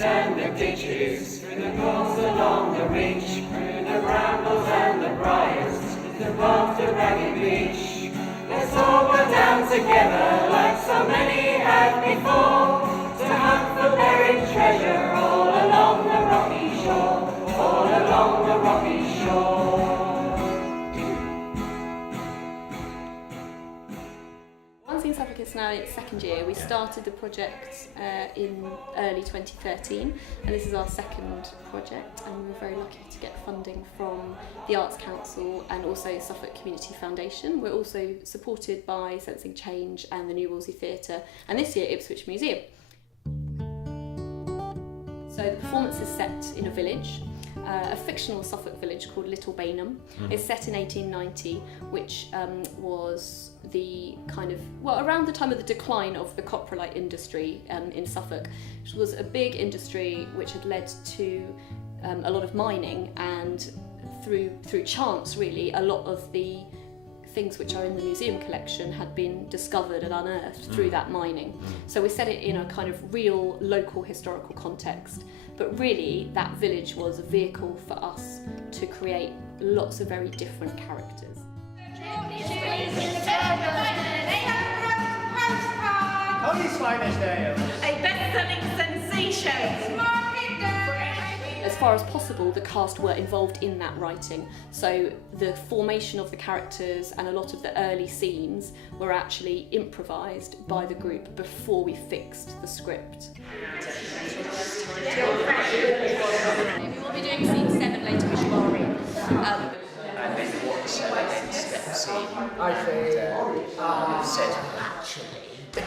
hedges and the ditches, through the gorse along the reach, through the brambles and the briars, the path to Ragged Beach. Let's all go down together like so many have before, to hunt for buried treasure all along the rocky shore, all along the rocky shore. Unscene Suffolk is now in its second year. We started the project in early 2013, and this is our second project, and we were very lucky to get funding from the Arts Council and also Suffolk Community Foundation. We're also supported by Sensing Change and the New Wolsey Theatre, and this year Ipswich Museum. So the performance is set in a village, a fictional Suffolk village called Little Bainham. It's set in 1890, which was the kind of, well, around the time of the decline of the coprolite industry in Suffolk, which was a big industry which had led to a lot of mining, and through chance really, a lot of the things which are in the museum collection had been discovered and unearthed through that mining. So we set it in a kind of real local historical context, but really that village was a vehicle for us to create lots of very different characters. Holly's finest ale. A best-selling sensation. As far as possible, the cast were involved in that writing. So the formation of the characters and a lot of the early scenes were actually improvised by the group before we fixed the script. We will be doing scene 7 later, which you are in. And then what's the next step scene? I see. Said The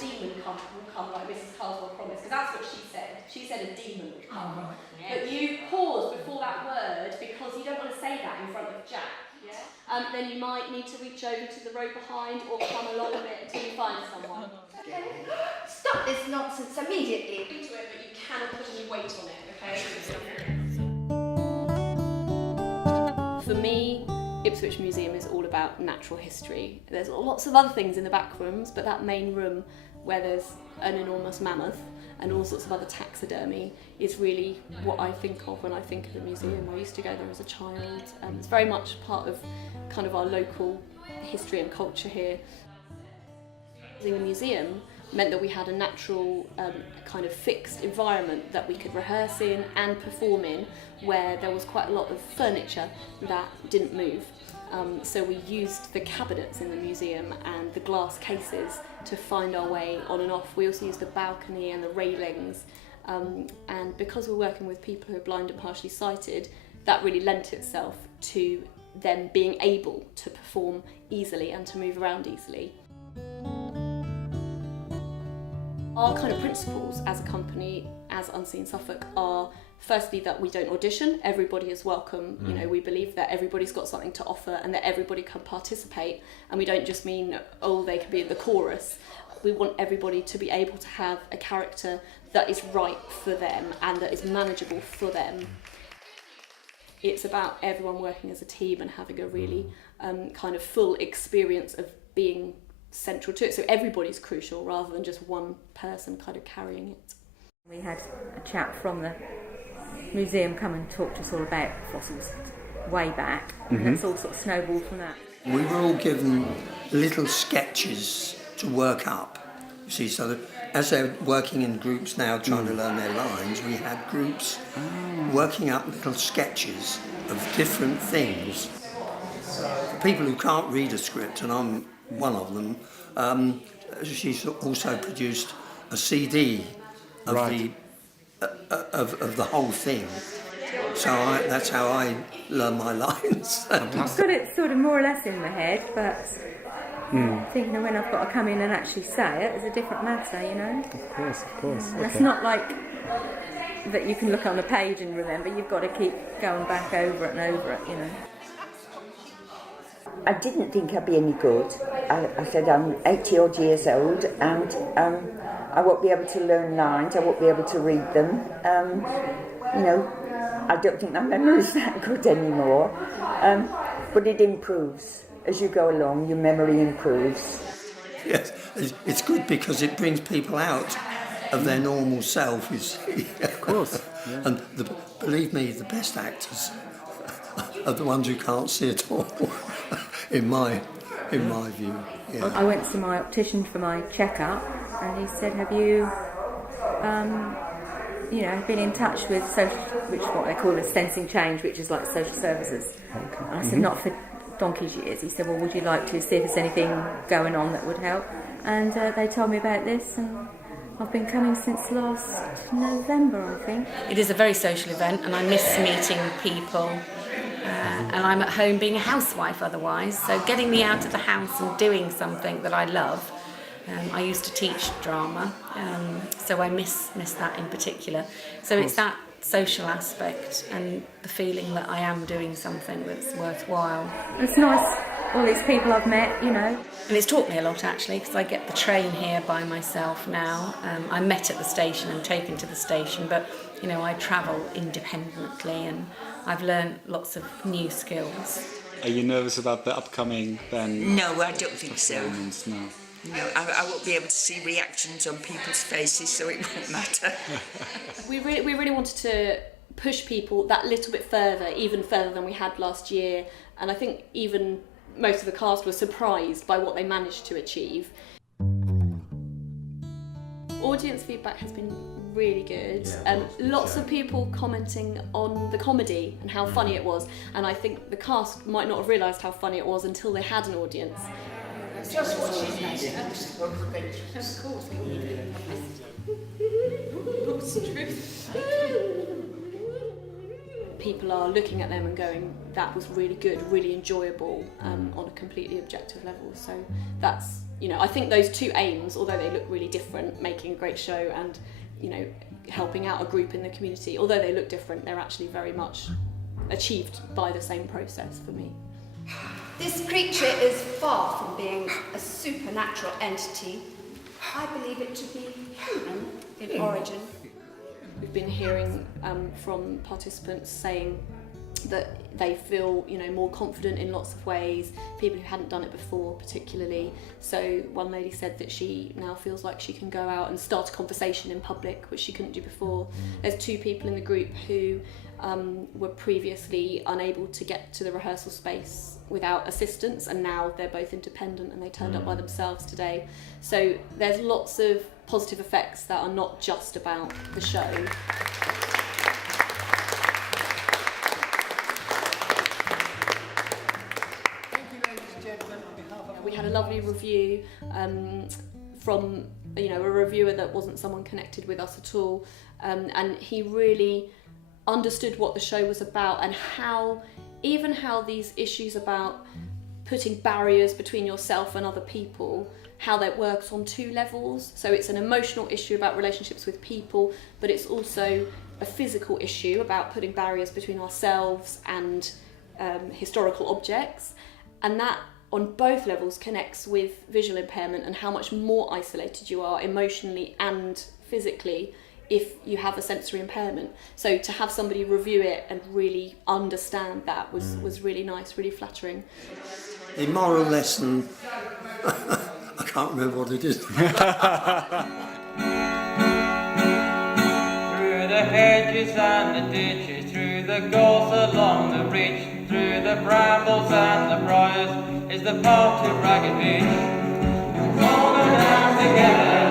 demon will come like Mrs. Carswell promised, because that's what she said. She said a demon would come. Oh, right. But you pause before that word because you don't want to say that in front of Jack. Yeah. Then you might need to reach over to the row behind or come along a bit until you find someone. Okay. Stop this nonsense immediately. Into it, but you cannot put any weight on it, okay? For me, Ipswich Museum is all about natural history. There's lots of other things in the back rooms, but that main room where there's an enormous mammoth and all sorts of other taxidermy is really what I think of when I think of a museum. I used to go there as a child, and it's very much part of kind of our local history and culture here. The museum meant that we had a natural kind of fixed environment that we could rehearse in and perform in, where there was quite a lot of furniture that didn't move. So we used the cabinets in the museum and the glass cases to find our way on and off. We also used the balcony and the railings, and because we're working with people who are blind and partially sighted, that really lent itself to them being able to perform easily and to move around easily. Our kind of principles as a company, as Unscene Suffolk, are firstly that we don't audition, everybody is welcome. You know, we believe that everybody's got something to offer and that everybody can participate, and we don't just mean, oh, they can be in the chorus. We want everybody to be able to have a character that is right for them and that is manageable for them. It's about everyone working as a team and having a really kind of full experience of being central to it, so everybody's crucial rather than just one person kind of carrying it. We had a chap from the museum come and talk to us all about fossils way back, and it's all sort of snowballed from that. We were all given little sketches to work up, you see, so that as they're working in groups now trying to learn their lines, we had groups working up little sketches of different things. For people who can't read a script, and I'm one of them, she's also produced a CD of the whole thing. So that's how I learn my lines. I've got it sort of more or less in my head, but thinking of when I've got to come in and actually say it is a different matter, you know? Of course. And it's not like that you can look on the page and remember, you've got to keep going back over it and over it, you know? I didn't think I'd be any good. I said I'm 80 odd years old and I won't be able to learn lines, I won't be able to read them. You know, I don't think my memory's that good anymore. But it improves. As you go along, your memory improves. Yes, it's good because it brings people out of their normal self, you see. Of course. Yeah. And believe me, the best actors are the ones who can't see at all, in my view. Yeah. I went to my optician for my checkup, and he said, "Have you, been in touch with what they call a sensing change, which is like social services?" Okay. And I said, "Not for donkey's years." He said, "Well, would you like to see if there's anything going on that would help?" And they told me about this, and I've been coming since last November, I think. It is a very social event, and I miss meeting people. And I'm at home being a housewife otherwise, so getting me out of the house and doing something that I love. I used to teach drama, so I miss that in particular. So it's that social aspect and the feeling that I am doing something that's worthwhile. It's nice, all these people I've met, And it's taught me a lot actually, because I get the train here by myself now. I'm met at the station and taken to the station, but I travel independently, and I've learned lots of new skills. Are you nervous about the upcoming then? No, I don't think so. No. No, I won't be able to see reactions on people's faces, so it won't matter. We really wanted to push people that little bit further, even further than we had last year, and I think even most of the cast were surprised by what they managed to achieve. Audience feedback has been really good. Lots of people commenting on the comedy and how funny it was, and I think the cast might not have realised how funny it was until they had an audience. Just what she needed. Of course we needed people are looking at them and going, that was really good, really enjoyable, on a completely objective level. So that's, I think those two aims, although they look really different, making a great show and, helping out a group in the community, although they look different, they're actually very much achieved by the same process for me. This creature is far from being a supernatural entity. I believe it to be human in origin. We've been hearing from participants saying that they feel, more confident in lots of ways, people who hadn't done it before particularly. So one lady said that she now feels like she can go out and start a conversation in public, which she couldn't do before. There's 2 people in the group who were previously unable to get to the rehearsal space without assistance, and now they're both independent and they turned up by themselves today. So there's lots of positive effects that are not just about the show. We had a lovely review from a reviewer that wasn't someone connected with us at all, and he really understood what the show was about and how these issues about putting barriers between yourself and other people, how that works on 2 levels. So it's an emotional issue about relationships with people, but it's also a physical issue about putting barriers between ourselves and historical objects, and that on both levels connects with visual impairment and how much more isolated you are emotionally and physically if you have a sensory impairment. So to have somebody review it and really understand that was really nice, really flattering. The moral lesson, I can't remember what it is. Through the hedges and the ditches, through the gorse along the ridge, through the brambles and the briars, is the path to Ragged Beach. All go down together.